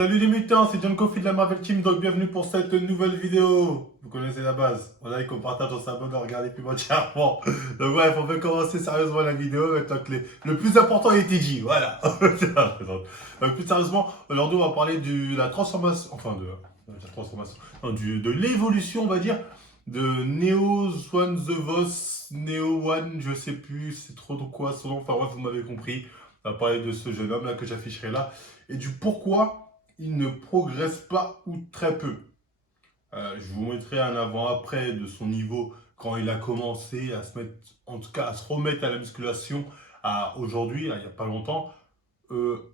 Salut les mutants, c'est John Coffey de la Marvel Team, donc bienvenue pour cette nouvelle vidéo. Vous connaissez la base, on like, on partage, on s'abonne, on regarde et puis entièrement. Donc bref, on peut commencer sérieusement la vidéo maintenant que le plus important a été dit, voilà. Donc plus sérieusement, aujourd'hui on va parler de la transformation, la transformation, non, de l'évolution on va dire, de Neo Swan The Boss, Neo One, je sais plus, c'est trop de quoi son nom, enfin bref, vous m'avez compris. On va parler de ce jeune homme là que j'afficherai là et du pourquoi il ne progresse pas ou très peu. Je vous mettrai un avant-après de son niveau quand il a commencé à se mettre, en tout cas à se remettre à la musculation à aujourd'hui, il n'y a pas longtemps.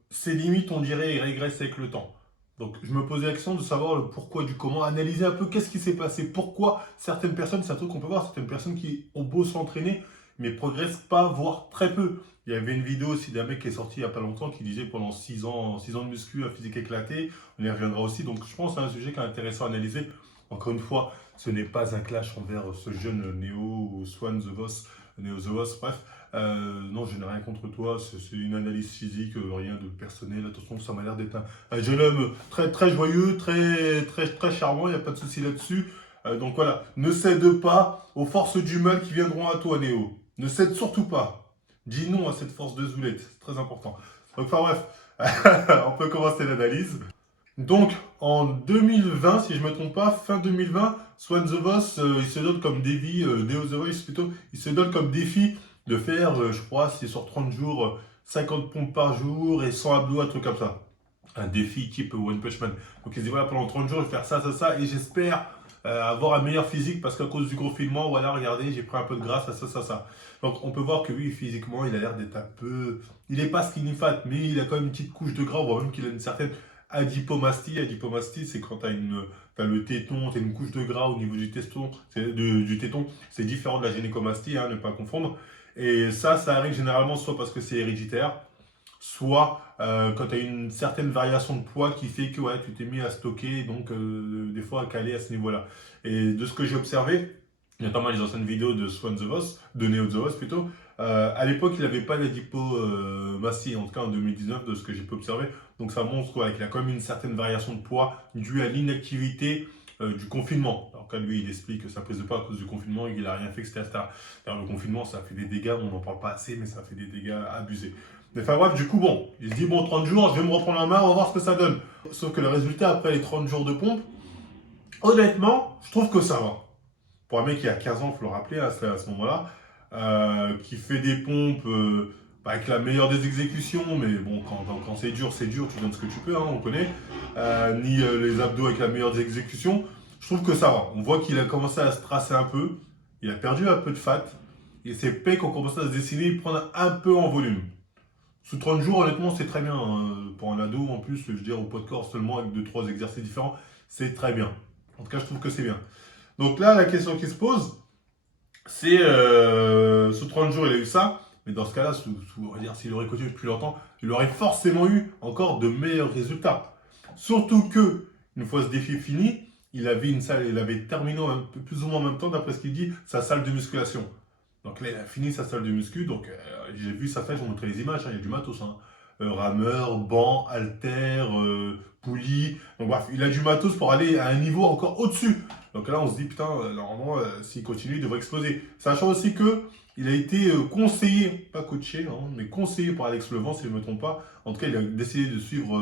Ses limites, on dirait, il régresse avec le temps. Donc je me posais la question de savoir le pourquoi du comment, analyser un peu qu'est-ce qui s'est passé, pourquoi certaines personnes, c'est un truc qu'on peut voir, certaines personnes qui ont beau s'entraîner, mais progressent pas, voire très peu. Il y avait une vidéo aussi d'un mec qui est sorti il n'y a pas longtemps qui disait pendant 6 ans de muscu, un physique éclaté, on y reviendra aussi. Donc je pense que c'est un sujet qui est intéressant à analyser. Encore une fois, ce n'est pas un clash envers ce jeune Neo Swan The Boss, Neo The Boss, bref. Non, je n'ai rien contre toi, c'est une analyse physique, rien de personnel. Attention, ça m'a l'air d'être un jeune homme très, très joyeux, très, très, très charmant, il n'y a pas de souci là-dessus. Donc voilà, ne cède pas aux forces du mal qui viendront à toi, Néo. Ne cède surtout pas. Dis non à cette force de Zoulette, c'est très important. Donc, enfin bref, on peut commencer l'analyse. Donc, en 2020, si je ne me trompe pas, fin 2020, Swan The Boss, il se donne comme défi, Neo The Voice plutôt, il se donne comme défi de faire, je crois, c'est sur 30 jours, 50 pompes par jour et 100 abdos, un truc comme ça. Un défi type One Punch Man. Donc il se dit, voilà, pendant 30 jours, je vais faire ça, ça, ça, et j'espère avoir un meilleur physique parce qu'à cause du confinement, voilà, regardez, j'ai pris un peu de gras, ça, ça, ça, ça. Donc on peut voir que oui, physiquement, il a l'air d'être un peu... Il n'est pas skinny fat, mais il a quand même une petite couche de gras, on voit même qu'il a une certaine adipomastie. Adipomastie, c'est quand tu as le téton, tu as une couche de gras au niveau du teston, du téton. C'est différent de la gynécomastie, hein, ne pas confondre. Et ça arrive généralement soit parce que c'est héréditaire, soit quand tu as une certaine variation de poids qui fait que ouais, tu t'es mis à stocker, donc des fois à caler à ce niveau-là. Et de ce que j'ai observé, notamment les anciennes vidéos de Swan The Boss, de Neo The Boss plutôt, à l'époque il n'avait pas d'adipomastie, en tout cas en 2019 de ce que j'ai pu observer. Donc ça montre quoi, qu'il a quand même une certaine variation de poids due à l'inactivité du confinement. Alors quand lui il explique que sa prise de poids à cause du confinement, il n'a rien fait, etc. Alors, le confinement ça fait des dégâts, on n'en parle pas assez, mais ça fait des dégâts abusés. Mais enfin bref, du coup, bon, il se dit, bon, 30 jours, je vais me reprendre la main, on va voir ce que ça donne. Sauf que le résultat, après les 30 jours de pompe, honnêtement, je trouve que ça va. Pour un mec qui a 15 ans, il faut le rappeler à ce moment-là, qui fait des pompes avec la meilleure des exécutions, mais bon, quand c'est dur, tu donnes ce que tu peux, hein, on connaît, ni les abdos avec la meilleure des exécutions, je trouve que ça va. On voit qu'il a commencé à se tracer un peu, il a perdu un peu de fat, et ses pecs ont commencé à se dessiner, prendre un peu en volume. Sous 30 jours, honnêtement, c'est très bien, hein. Pour un ado, en plus, je veux dire, au poids de corps seulement avec 2-3 exercices différents, c'est très bien. En tout cas, je trouve que c'est bien. Donc là, la question qui se pose, c'est sous 30 jours, il a eu ça, mais dans ce cas-là, on va dire, s'il aurait continué depuis longtemps, il aurait forcément eu encore de meilleurs résultats. Surtout que, une fois ce défi fini, il avait une salle, il avait terminé un peu plus ou moins en même temps, d'après ce qu'il dit, sa salle de musculation. Donc là, il a fini sa salle de muscu. Donc j'ai vu sa salle, je vous montrer les images, hein, il y a du matos. Hein. Rameur, banc, haltère, poulie. Donc bref, il a du matos pour aller à un niveau encore au-dessus. Donc là, on se dit, putain, normalement, s'il continue, il devrait exploser. Sachant aussi que il a été conseillé, pas coaché, hein, mais conseillé par Alex Levent, si je ne me trompe pas. En tout cas, il a décidé de suivre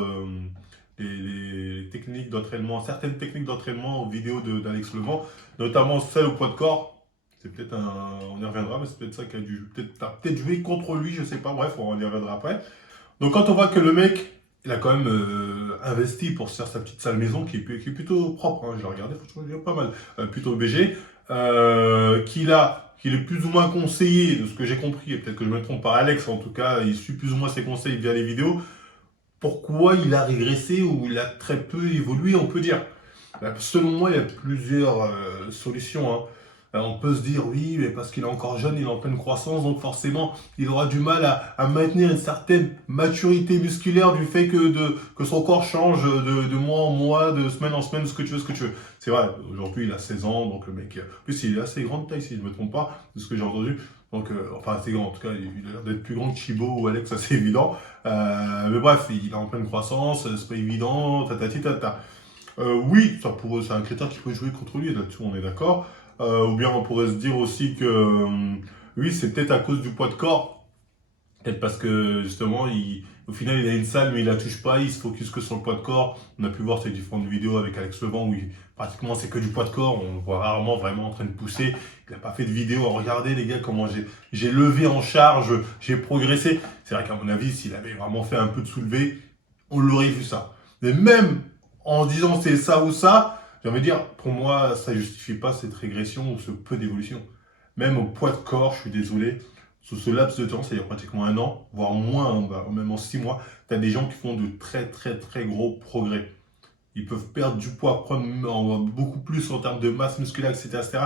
les techniques d'entraînement, certaines techniques d'entraînement aux vidéos d'Alex Levent, notamment celle au poids de corps. C'est peut-être on y reviendra, mais c'est peut-être ça qui a dû peut-être joué contre lui, je sais pas, bref, on y reviendra après. Donc quand on voit que le mec, il a quand même investi pour se faire sa petite salle maison qui est plutôt propre, hein, je l'ai regardé, franchement, il est pas mal, plutôt BG, qu'il est plus ou moins conseillé, de ce que j'ai compris, et peut-être que je me trompe par Alex, en tout cas, il suit plus ou moins ses conseils via les vidéos. Pourquoi il a régressé ou il a très peu évolué, on peut dire. Selon moi, il y a plusieurs solutions, hein. On peut se dire, oui, mais parce qu'il est encore jeune, il est en pleine croissance, donc forcément, il aura du mal à maintenir une certaine maturité musculaire du fait que son corps change de mois en mois, de semaine en semaine, ce que tu veux, ce que tu veux. C'est vrai, aujourd'hui, il a 16 ans, donc le mec, en plus, il est assez grande taille, si je ne me trompe pas, de ce que j'ai entendu. Donc, enfin, c'est grand. En tout cas, il a l'air d'être plus grand que Chibo ou Alex, ça c'est évident. Mais bref, il est en pleine croissance, c'est pas évident, tatati tata. Oui, c'est un critère qui peut jouer contre lui, là-dessus on est d'accord. Ou bien on pourrait se dire aussi que oui, c'est peut-être à cause du poids de corps. Peut-être parce que justement, au final, il a une salle, mais il la touche pas, il se focus que sur le poids de corps. On a pu voir ces différentes vidéos avec Alex Levent où pratiquement c'est que du poids de corps. On le voit rarement vraiment en train de pousser. Il n'a pas fait de vidéo. Regardez les gars, comment j'ai levé en charge, j'ai progressé. C'est vrai qu'à mon avis, s'il avait vraiment fait un peu de soulevé, on l'aurait vu ça. Mais même en disant c'est ça ou ça, j'ai envie de dire, pour moi, ça justifie pas cette régression ou ce peu d'évolution. Même au poids de corps, je suis désolé. Sous ce laps de temps, c'est-à-dire pratiquement un an, voire moins, même en 6 mois, tu as des gens qui font de très très très gros progrès. Ils peuvent perdre du poids, prendre beaucoup plus en termes de masse musculaire, etc. etc.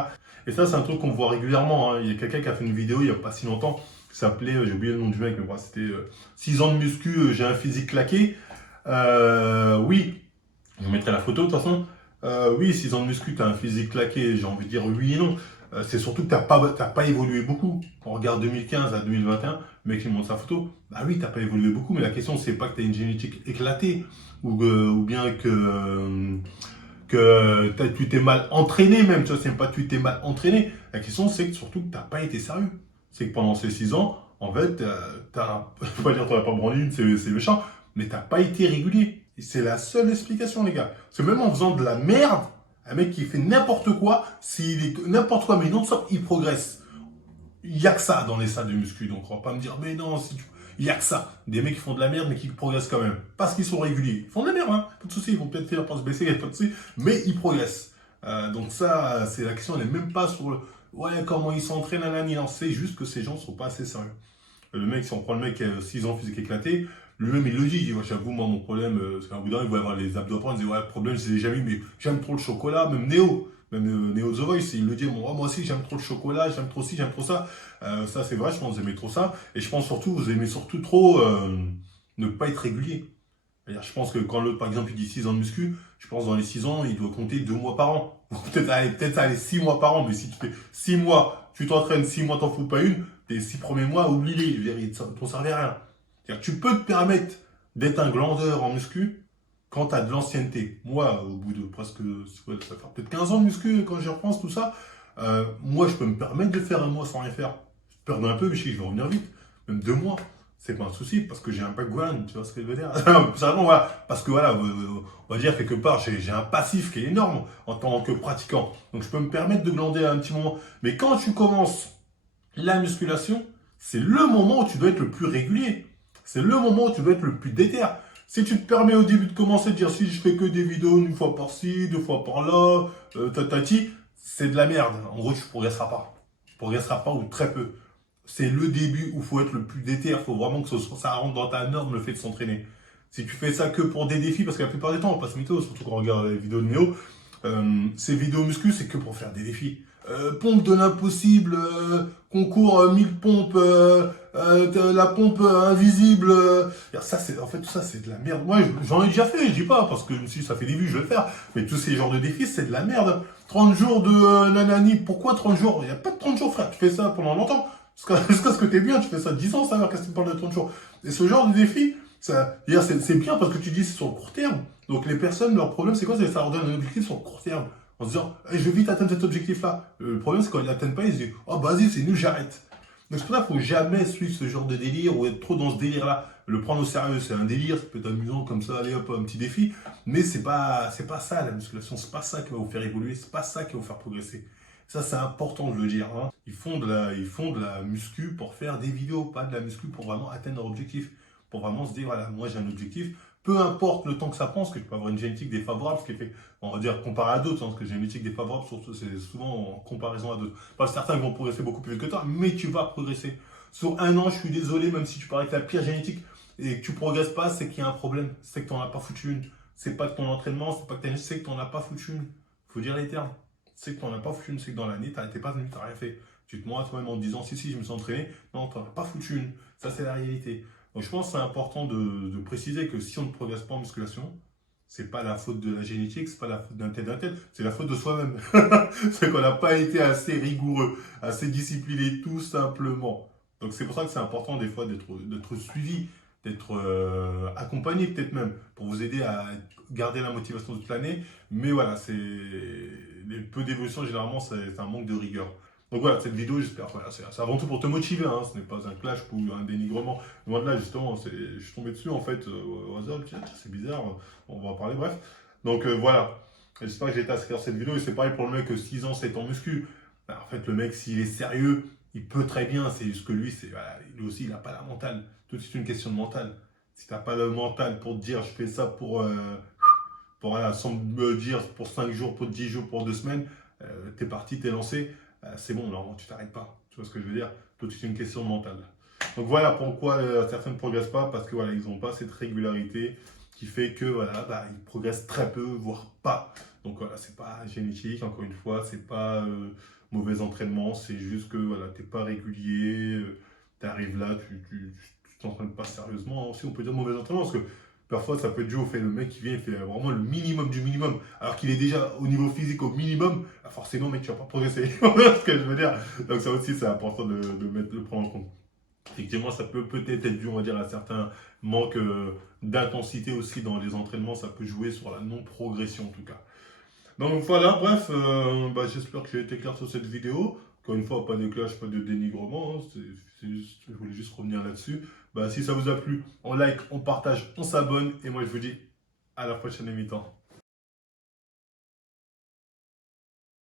Et ça, c'est un truc qu'on voit régulièrement, hein. Il y a quelqu'un qui a fait une vidéo il n'y a pas si longtemps, qui s'appelait, j'ai oublié le nom du mec, mais bon, c'était 6 ans de muscu, j'ai un physique claqué. Oui, je vous mettrai la photo de toute façon. Oui, 6 ans de muscu, tu as un physique claqué, j'ai envie de dire oui et non. C'est surtout que t'as pas évolué beaucoup. On regarde 2015 à 2021, le mec il montre sa photo. Bah oui, t'as pas évolué beaucoup, mais la question c'est pas que tu as une génétique éclatée ou bien que tu t'es mal entraîné même. Tu vois, c'est pas que tu t'es mal entraîné. La question c'est que surtout que t'as pas été sérieux. C'est que pendant ces 6 ans, en fait, faut pas dire que t'en as pas branlé une, c'est méchant, mais t'as pas été régulier. Et c'est la seule explication, les gars. Parce que même en faisant de la merde, un mec qui fait n'importe quoi, s'il est n'importe quoi, mais non, il progresse. Il n'y a que ça dans les salles de muscu. Donc on va pas me dire, mais non, il n'y a que ça. Des mecs qui font de la merde, mais qui progressent quand même. Parce qu'ils sont réguliers. Ils font de la merde, hein. Pas de soucis. Ils vont peut-être faire par se baisser, pas de soucis. Mais ils progressent. Donc ça, c'est la question, elle n'est même pas sur ouais, comment ils s'entraînent, nanani. Non, c'est juste que ces gens ne sont pas assez sérieux. Le mec, si on prend le mec qui a 6 ans physique éclaté, lui-même il le dit, il dit, ouais, j'avoue, moi mon problème, c'est qu'un bout d'un, il va avoir les abdos à prendre, il dit, ouais, le problème, c'est les jamais, mais j'aime trop le chocolat, même Néo, Néo The Voice, il le dit, moi aussi j'aime trop le chocolat, j'aime trop ci, j'aime trop ça. Ça c'est vrai, je pense que vous aimez trop ça, et je pense surtout, vous aimez surtout trop ne pas être régulier. C'est-à-dire, je pense que quand l'autre, par exemple, il dit 6 ans de muscu, je pense que dans les 6 ans, il doit compter 2 mois par an. Ou peut-être aller 6 mois par an, mais si tu fais 6 mois, tu t'entraînes 6 mois, t'en fous pas une, tes 6 premiers mois, oublie-les, je veux dire, ils t'ont servi à rien. C'est-à-dire, tu peux te permettre d'être un glandeur en muscu quand tu as de l'ancienneté. Moi, au bout de presque, ouais, ça fait peut-être 15 ans de muscu quand j'y repense, tout ça, moi, je peux me permettre de faire un mois sans rien faire. Je perds un peu, mais je sais que je vais revenir vite. Même 2 mois c'est pas un souci parce que j'ai un background, tu vois ce que je veux dire? Sérieusement, voilà, parce que voilà, on va dire quelque part, j'ai un passif qui est énorme en tant que pratiquant. Donc je peux me permettre de glander à un petit moment. Mais quand tu commences la musculation, c'est le moment où tu dois être le plus régulier. C'est le moment où tu dois être le plus déter. Si tu te permets au début de commencer de dire si je fais que des vidéos une fois par-ci, 2 fois par-là, tatati, c'est de la merde. En gros, tu ne progresseras pas. Tu ne progresseras pas ou très peu. C'est le début où il faut être le plus déter. Il faut vraiment que ça rentre dans ta norme le fait de s'entraîner. Si tu fais ça que pour des défis, parce que la plupart du temps, on passe mytho, surtout quand on regarde les vidéos de Néo, ces vidéos muscu, c'est que pour faire des défis. Pompe de l'impossible, concours 1000 pompes, la pompe invisible. Ça, en fait, tout ça, c'est de la merde. Moi, j'en ai déjà fait, je dis pas, parce que si ça fait des vues, je vais le faire. Mais tous ces genres de défis, c'est de la merde. 30 jours de nanani, pourquoi 30 jours? Il n'y a pas de 30 jours, frère. Tu fais ça pendant longtemps. Jusqu'à ce que t'es bien, tu fais ça 10 ans, ça va, qu'est-ce que tu parles de 30 jours? Et ce genre de défi, c'est bien parce que tu dis c'est sur le court terme. Donc les personnes, leur problème, c'est quoi? C'est que ça leur donne un objectif sur le court terme. En se disant, hey, je vais vite atteindre cet objectif-là. Le problème, c'est quand ils l'atteignent pas, ils se disent, oh, vas-y, c'est nul, j'arrête. Donc c'est pour ça qu'il ne faut jamais suivre ce genre de délire ou être trop dans ce délire-là. Le prendre au sérieux, c'est un délire, ça peut être amusant comme ça, allez hop, un petit défi. Mais c'est pas ça la musculation, c'est pas ça qui va vous faire évoluer, c'est pas ça qui va vous faire progresser. Ça, c'est important de le dire, hein. Ils font de la muscu pour faire des vidéos, pas de la muscu pour vraiment atteindre leur objectif. Pour vraiment se dire, voilà, moi j'ai un objectif, peu importe le temps que ça prend, parce que tu peux avoir une génétique défavorable, ce qui fait, on va dire, comparé à d'autres, hein, parce que j'ai une génétique défavorable, surtout, c'est souvent en comparaison à d'autres. Pas certains vont progresser beaucoup plus vite que toi, mais tu vas progresser. Sur un an, je suis désolé, même si tu parais que la pire génétique et que tu progresses pas, c'est qu'il y a un problème, c'est que tu n'en as pas foutu une. C'est pas de ton entraînement, c'est pas que c'est que tu n'en as pas foutu une. Faut dire les termes. C'est que tu n'en as pas foutu une, c'est que dans l'année, tu n'es pas venu, tu n'as rien fait. Tu te mens à toi-même en te disant, si, je me suis entraîné. Non, tu n'en as pas foutu une. Ça, c'est la réalité. Donc je pense que c'est important de préciser que si on ne progresse pas en musculation, c'est pas la faute de la génétique, c'est pas la faute d'un tel, c'est la faute de soi-même. C'est qu'on n'a pas été assez rigoureux, assez discipliné, tout simplement. Donc c'est pour ça que c'est important des fois d'être suivi, d'être accompagné peut-être même, pour vous aider à garder la motivation toute l'année. Mais voilà, les peu d'évolution, généralement, c'est un manque de rigueur. Donc voilà, cette vidéo, j'espère, voilà, c'est avant tout pour te motiver, hein, ce n'est pas un clash ou un dénigrement. Loin de là, justement, je suis tombé dessus en fait au hasard, tiens, c'est bizarre, on va en parler, bref. Donc voilà, j'espère que j'ai été assez clair dans cette vidéo. Et c'est pareil pour le mec 6 ans, 7 ans muscu. Ben, en fait, le mec, s'il est sérieux, il peut très bien, c'est juste que lui, voilà, lui aussi, il n'a pas la mentale. Tout de suite une question de mental. Si tu n'as pas le mental pour te dire, je fais ça voilà, sans me dire pour 5 jours, pour 10 jours, pour 2 semaines, t'es parti, t'es lancé, c'est bon, normalement tu t'arrêtes pas. Tu vois ce que je veux dire? Tout de suite une question de mental. Donc voilà pourquoi certains ne progressent pas, parce que voilà, ils n'ont pas cette régularité qui fait que voilà, bah, ils progressent très peu, voire pas. Donc voilà, c'est pas génétique, encore une fois, c'est pas mauvais entraînement, c'est juste que voilà, t'es pas régulier, tu arrives là, tu t'entraînes pas sérieusement. Si on peut dire mauvais entraînement, parce que parfois, ça peut être dû au fait le mec qui vient et fait vraiment le minimum du minimum, alors qu'il est déjà au niveau physique au minimum, bah forcément, mec, tu vas pas progresser. Voilà ce que je veux dire. Donc ça aussi, c'est important de prendre en compte. Effectivement, ça peut peut-être être dû, on va dire, à certains manques d'intensité aussi dans les entraînements. Ça peut jouer sur la non-progression, en tout cas. Donc voilà, bref, bah, j'espère que j'ai été clair sur cette vidéo. Encore une fois, pas de clash, pas de dénigrement, hein, je voulais juste revenir là-dessus. Bah, si ça vous a plu, on like, on partage, on s'abonne. Et moi, je vous dis à la prochaine émission.